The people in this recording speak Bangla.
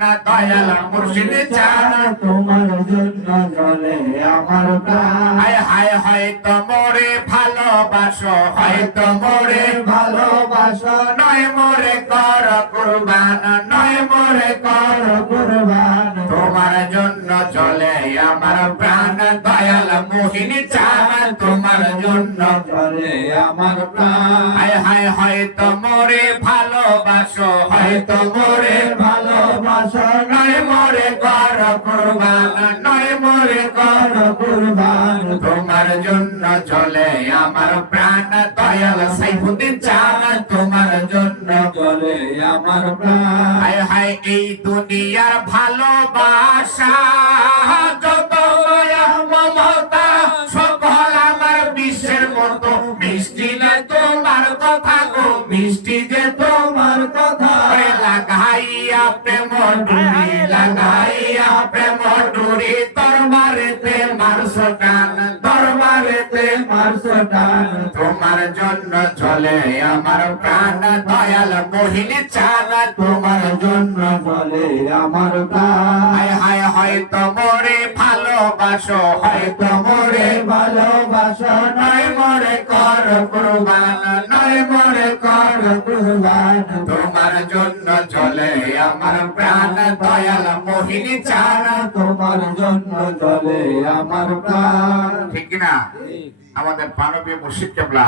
দয়াল মুর্শিদ চান তোমার জন্য চলে আমার প্রাণ হায় হায় হয়তো মোরে ভালোবাসো হয়তো মোরে ভালোবাসো নয় মোরে কর কুরবান নয় মোরে কর কুরবান তোমার জন্য চলে আমার প্রাণ দয়াল মোহিনী চান তোমার জন্য চলে আমার প্রাণ হায় হায় হয়তো মোরে ভালোবাসো হয়তো মোরে ভালোবাসো নয় মোরে কর কুরবান নয় মোরে কর কুরবান তোমার জন্য চলে আমার প্রাণ দয়াল সাইফুদ্দিন চান তোমার জন্য চলে আমার প্রাণ হায় হায় এই দুনিয়ার ভালোবাসা যত মায়া মমতা সকল আমার বিশ্বের মতো মিষ্টি যে তোমার কথা গো মিষ্টি যে তোমার কথা লাগাইয়া প্রেম ডুরি লাগাইয়া প্রেম ডুরি দরবারেতে মারছো টান দরবারেতে মারছো টান তোমার জন্য চলে আমার প্রাণ দয়াল মোহিনী চান তোমার জন্য চলে আমার প্রাণ হায় হায় হয়তো মোরে ভালোবাসো হয়তো মোরে ভালোবাসো নয় মোরে কর কুরবান নয় মোরে কর কুরবান তোমার জন্য চলে আমার প্রাণ দয়াল মোহিনী চান তোমার জন্য চলে আমার প্রাণ ঠিক না আমাদের পানবী মুর্শিদ কেবলা